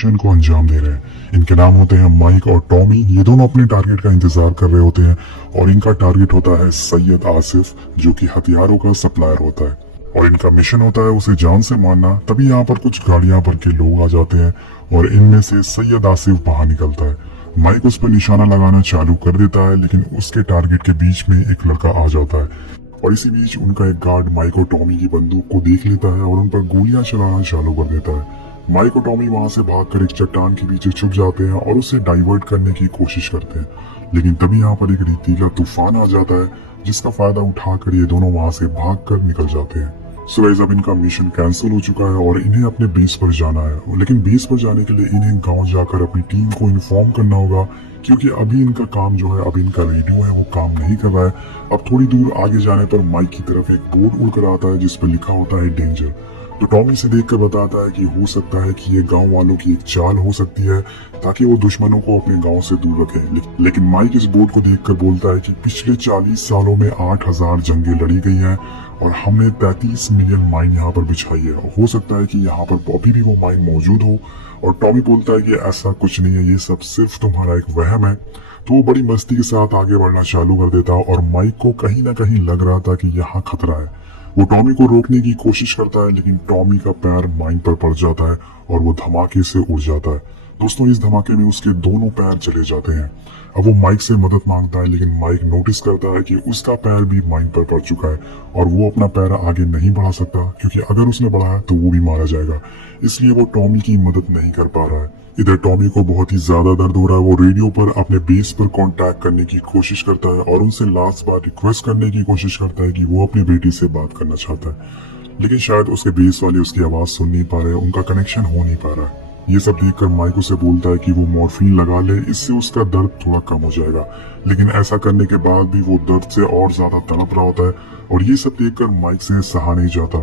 Mission को अंजाम दे रहे हैं। इनके नाम होते हैं माइक और टॉमी। ये दोनों अपने टारगेट का इंतजार कर रहे होते हैं और इनका टारगेट होता है सैयद आसिफ, जो कि हथियारों का सप्लायर होता है और इनका मिशन होता है उसे जान से मारना। तभी यहाँ पर कुछ गाड़ियां भर के लोग आ जाते हैं और इनमें से सैयद आसिफ बाहर निकलता है। माइक उस पर निशाना लगाना चालू कर देता है, लेकिन उसके टारगेट के बीच में एक लड़का आ जाता है और इसी बीच उनका एक गार्ड माइक और टॉमी की बंदूक को देख लेता है और उन पर गोलियां चलाना चालू कर देता है। माइक और टॉमी वहां से भागकर एक चट्टान के पीछे छुप जाते हैं और उसे डाइवर्ट करने की कोशिश करते हैं, लेकिन तभी यहाँ पर एक रेतीला तूफान आ जाता है जिसका फायदा उठाकर ये दोनों वहां से भागकर निकल जाते हैं। सो गाइस, अब इनका मिशन कैंसिल हो चुका है और इन्हें अपने बेस पर जाना है, लेकिन बेस पर जाने के लिए इन्हें गांव जाकर अपनी टीम को इन्फॉर्म करना होगा, क्योंकि अभी इनका काम जो है, अभी इनका रेडियो है वो काम नहीं कर रहा है। अब थोड़ी दूर आगे जाने पर माइक की तरफ एक बोर्ड उड़कर आता है जिस पर लिखा होता है डेंजर। तो टॉमी से देखकर बताता है कि हो सकता है कि ये गांव वालों की एक चाल हो सकती है ताकि वो दुश्मनों को अपने गांव से दूर रखें। लेकिन माइक इस बोर्ड को देखकर बोलता है कि पिछले 40 सालों में 8000 जंगें लड़ी गई हैं और हमने 33 मिलियन माइन यहाँ पर बिछाई है। हो सकता है कि यहाँ पर अभी भी वो माइन मौजूद हो। और टॉमी बोलता है कि ऐसा कुछ नहीं है, ये सब सिर्फ तुम्हारा एक वहम है। तो वो बड़ी मस्ती के साथ आगे बढ़ना चालू कर देता और माइक को कहीं ना कहीं लग रहा था कि यहाँ खतरा है। वो टॉमी को रोकने की कोशिश करता है, लेकिन टॉमी का पैर माइन पर पड़ जाता है और वो धमाके से उड़ जाता है। दोस्तों, इस धमाके में उसके दोनों पैर चले जाते हैं। अब वो माइक से मदद मांगता है, लेकिन माइक नोटिस करता है कि उसका पैर भी माइन पर पड़ चुका है और वो अपना पैर आगे नहीं बढ़ा सकता, क्योंकि अगर उसने बढ़ाया तो वो भी मारा जाएगा। इसलिए वो टॉमी की मदद नहीं कर पा रहा है। इधर टॉमी को बहुत ही ज्यादा दर्द हो रहा है। वो रेडियो पर अपने बेस पर कांटेक्ट करने की कोशिश करता है और उनसे लास्ट बार रिक्वेस्ट करने की कोशिश करता है कि वो अपनी बेटी से बात करना चाहता है, लेकिन शायद उसके बेस वाले उसकी आवाज सुन नहीं पा रहे, उनका कनेक्शन हो नहीं पा रहा है। ये सब देखकर माइक उसे बोलता है कि वो मॉर्फिन लगा ले, इससे उसका दर्द थोड़ा कम हो जाएगा। लेकिन ऐसा करने के बाद भी वो दर्द से और ज्यादा तड़प रहा होता है और ये सब देखकर माइक से सहा नहीं जाता।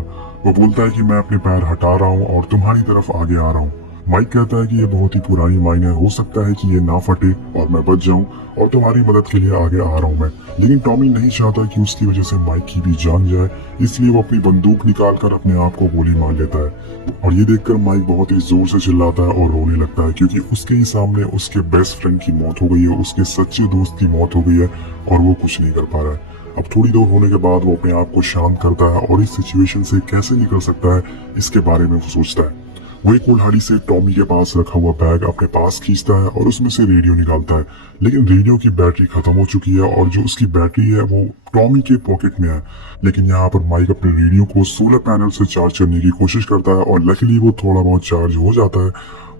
वो बोलता है कि मैं अपने पैर हटा रहा हूँ और तुम्हारी तरफ आगे आ रहा हूँ। माइक कहता है कि ये बहुत ही पुरानी माइन है, हो सकता है कि ये ना फटे और मैं बच जाऊं और तुम्हारी मदद के लिए आगे आ रहा हूं मैं। लेकिन टॉमी नहीं चाहता कि उसकी वजह से माइक की भी जान जाए, इसलिए वो अपनी बंदूक निकालकर अपने आप को गोली मार लेता है। और ये देखकर माइक बहुत ही जोर से चिल्लाता है और रोने लगता है, क्योंकि उसके ही सामने उसके बेस्ट फ्रेंड की मौत हो गई है, उसके सच्चे दोस्त की मौत हो गई है और वो कुछ नहीं कर पा रहा है। अब थोड़ी देर होने के बाद वो अपने आप को शांत करता है और इस सिचुएशन से कैसे निकल सकता है इसके बारे में वो सोचता है। वो एक कुल्हाड़ी से टॉमी के पास रखा हुआ बैग अपने पास खींचता है और उसमें से रेडियो निकालता है, लेकिन रेडियो की बैटरी खत्म हो चुकी है और जो उसकी बैटरी है वो टॉमी के पॉकेट में है। लेकिन यहाँ पर माइक अपने रेडियो को सोलर पैनल से चार्ज करने की कोशिश करता है और लकीली वो थोड़ा बहुत चार्ज हो जाता है,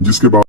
जिसके बाद